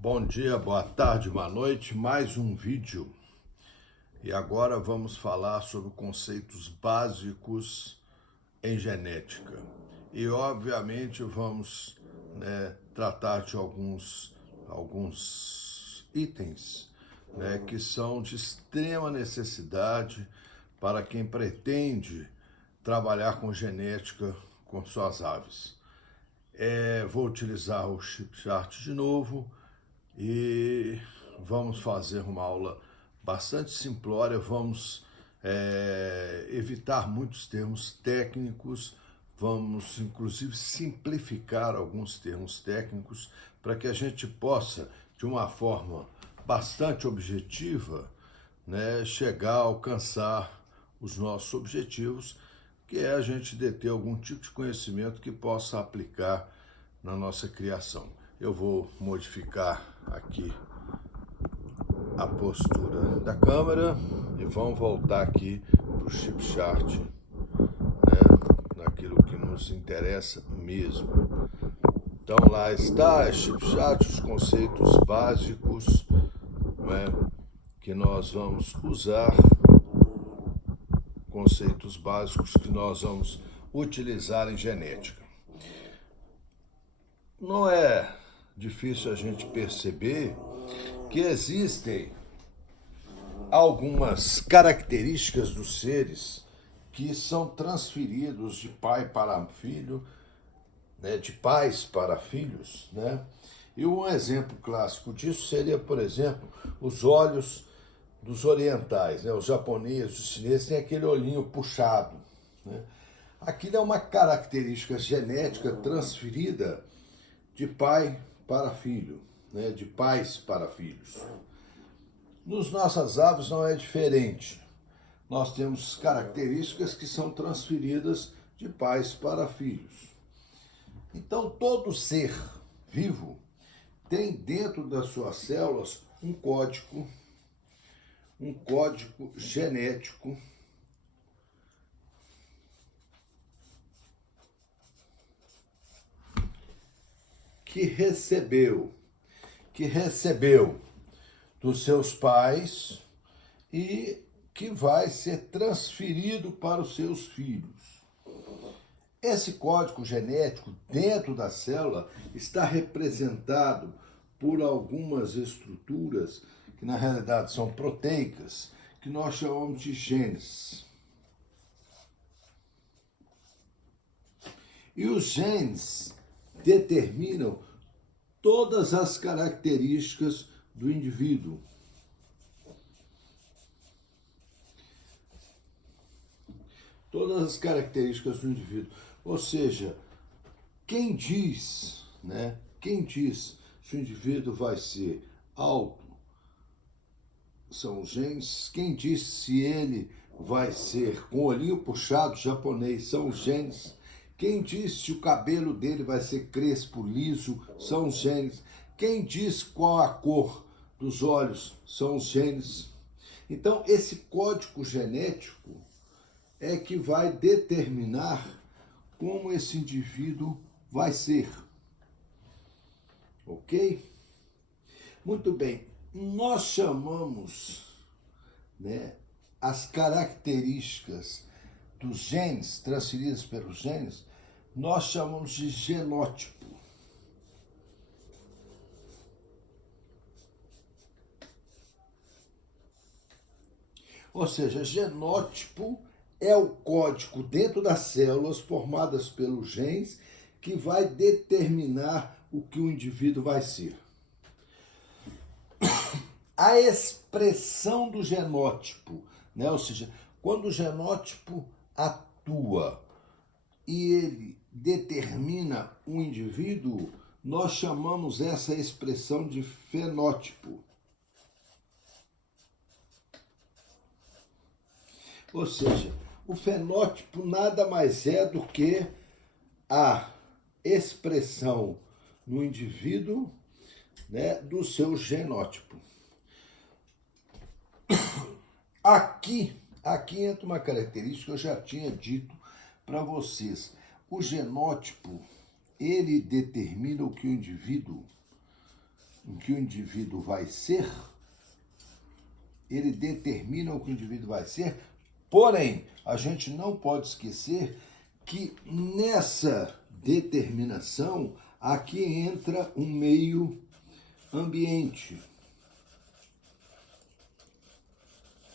Bom dia, boa tarde, boa noite, mais um vídeo. E agora vamos falar sobre conceitos básicos em genética. E obviamente vamos tratar de alguns itens que são de extrema necessidade para quem pretende trabalhar com genética com suas aves. Vou utilizar o chipchart de novo e vamos fazer uma aula bastante simplória. Vamos evitar muitos termos técnicos, vamos inclusive simplificar alguns termos técnicos para que a gente possa, de uma forma bastante objetiva, chegar a alcançar os nossos objetivos, que é a gente deter algum tipo de conhecimento que possa aplicar na nossa criação. Eu vou modificar aqui a postura da câmera e vamos voltar aqui para o chipchart, naquilo que nos interessa mesmo. Então lá está, chipchart, os conceitos básicos que nós vamos usar, conceitos básicos que nós vamos utilizar em genética. Não é difícil a gente perceber que existem algumas características dos seres que são transferidos de pai para filho, de pais para filhos, E um exemplo clássico disso seria, por exemplo, os olhos dos orientais, Os japoneses, os chineses têm aquele olhinho puxado, Aquilo é uma característica genética transferida de pai para filho, de pais para filhos. Nos nossas aves não é diferente. Nós temos características que são transferidas de pais para filhos. Então, todo ser vivo tem dentro das suas células um código genético que recebeu dos seus pais e que vai ser transferido para os seus filhos. Esse código genético dentro da célula está representado por algumas estruturas que na realidade são proteicas, que nós chamamos de genes. E os genes determinam todas as características do indivíduo. Todas as características do indivíduo. Ou seja, quem diz se o indivíduo vai ser alto são os genes. Quem diz se ele vai ser com o olhinho puxado japonês são os genes. Quem diz se o cabelo dele vai ser crespo, liso, são os genes. Quem diz qual a cor dos olhos são os genes. Então, esse código genético é que vai determinar como esse indivíduo vai ser. Ok? Muito bem. Nós chamamos as características dos genes, transferidas pelos genes, nós chamamos de genótipo. Ou seja, genótipo é o código dentro das células formadas pelos genes que vai determinar o que o indivíduo vai ser. A expressão do genótipo, ou seja, quando o genótipo atua e ele determina um indivíduo, nós chamamos essa expressão de fenótipo. Ou seja, o fenótipo nada mais é do que a expressão no indivíduo do seu genótipo. Aqui entra uma característica que eu já tinha dito para vocês. O genótipo, ele determina o que o indivíduo o que o indivíduo vai ser, ele determina o que o indivíduo vai ser, porém, a gente não pode esquecer que nessa determinação, aqui entra um meio ambiente.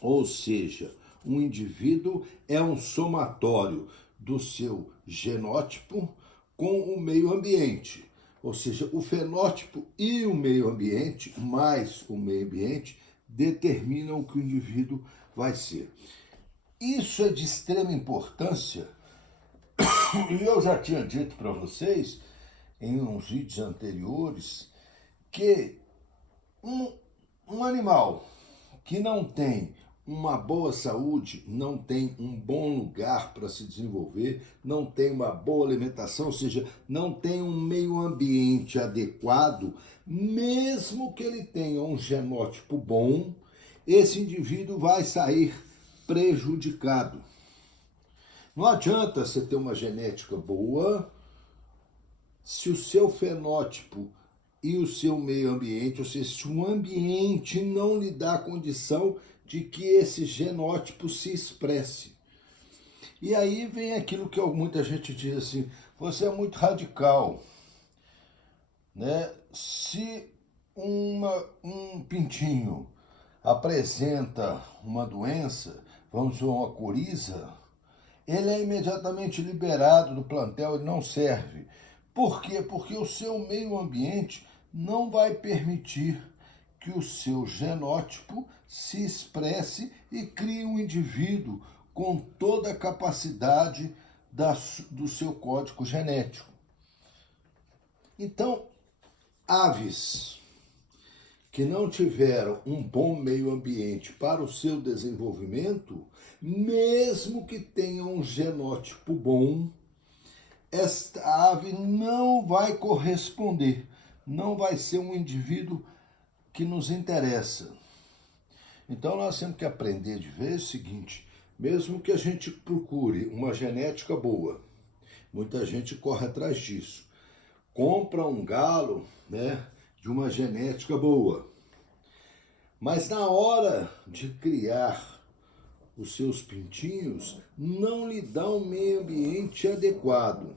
Ou seja, um indivíduo é um somatório do seu genótipo com o meio ambiente. Ou seja, o fenótipo e o meio ambiente, mais o meio ambiente, determinam o que o indivíduo vai ser. Isso é de extrema importância, e eu já tinha dito para vocês, em uns vídeos anteriores, que um animal que não tem uma boa saúde, não tem um bom lugar para se desenvolver, não tem uma boa alimentação, ou seja, não tem um meio ambiente adequado, mesmo que ele tenha um genótipo bom, esse indivíduo vai sair prejudicado. Não adianta você ter uma genética boa se o seu fenótipo e o seu meio ambiente, ou seja, se o ambiente não lhe dá a condição de que esse genótipo se expresse. E aí vem aquilo que muita gente diz assim, você é muito radical, né? Se um pintinho apresenta uma doença, vamos dizer uma coriza, ele é imediatamente liberado do plantel, ele não serve. Por quê? Porque o seu meio ambiente não vai permitir que o seu genótipo se expresse e crie um indivíduo com toda a capacidade do seu código genético. Então, aves que não tiveram um bom meio ambiente para o seu desenvolvimento, mesmo que tenham um genótipo bom, esta ave não vai corresponder, não vai ser um indivíduo que nos interessa. Então nós temos que aprender de vez o seguinte, mesmo que a gente procure uma genética boa, muita gente corre atrás disso, compra um galo, né, de uma genética boa, mas na hora de criar os seus pintinhos, não lhe dá um meio ambiente adequado.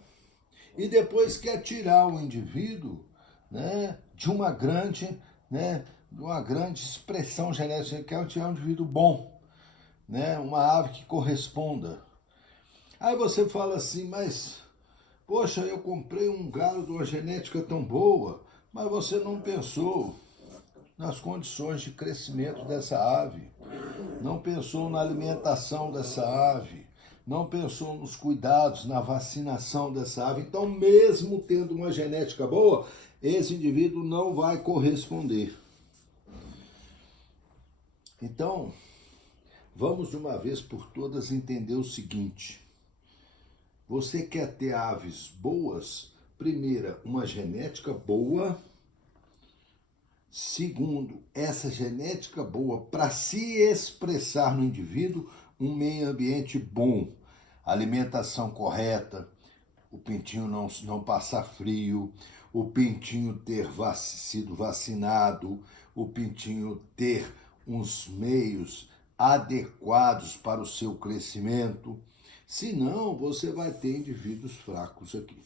E depois quer tirar o indivíduo, né, de uma grande expressão genética, quer tirar um indivíduo bom, né, uma ave que corresponda. Aí você fala assim, mas, poxa, eu comprei um galo de uma genética tão boa, mas você não pensou nas condições de crescimento dessa ave, não pensou na alimentação dessa ave, não pensou nos cuidados, na vacinação dessa ave. Então, mesmo tendo uma genética boa, esse indivíduo não vai corresponder. Então, vamos de uma vez por todas entender o seguinte. Você quer ter aves boas? Primeiro, uma genética boa. Segundo, essa genética boa para se expressar no indivíduo, um meio ambiente bom, alimentação correta, o pintinho não passar frio, o pintinho ter sido vacinado, o pintinho ter uns meios adequados para o seu crescimento. Senão, você vai ter indivíduos fracos aqui,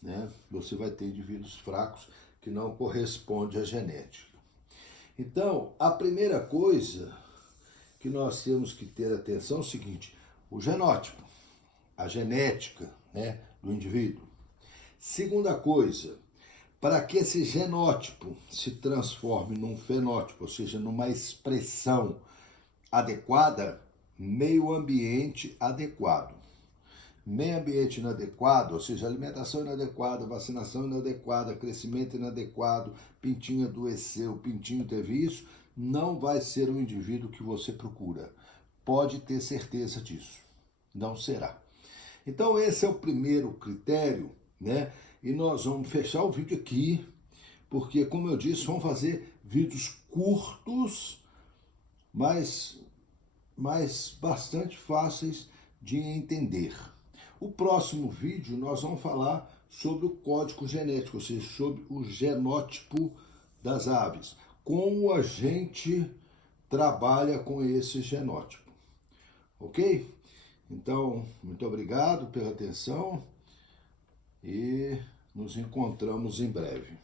né? Você vai ter indivíduos fracos que não correspondem à genética. Então, a primeira coisa que nós temos que ter atenção é o seguinte, o genótipo, a genética, né, do indivíduo. Segunda coisa, para que esse genótipo se transforme num fenótipo, ou seja, numa expressão adequada, meio ambiente adequado. Meio ambiente inadequado, ou seja, alimentação inadequada, vacinação inadequada, crescimento inadequado, pintinho adoeceu, pintinho teve isso, não vai ser o indivíduo que você procura. Pode ter certeza disso. Não será. Então esse é o primeiro critério, né? E nós vamos fechar o vídeo aqui, porque, como eu disse, vamos fazer vídeos curtos, mas bastante fáceis de entender. O próximo vídeo nós vamos falar sobre o código genético, ou seja, sobre o genótipo das aves. Como a gente trabalha com esse genótipo, ok? Então, muito obrigado pela atenção e nos encontramos em breve.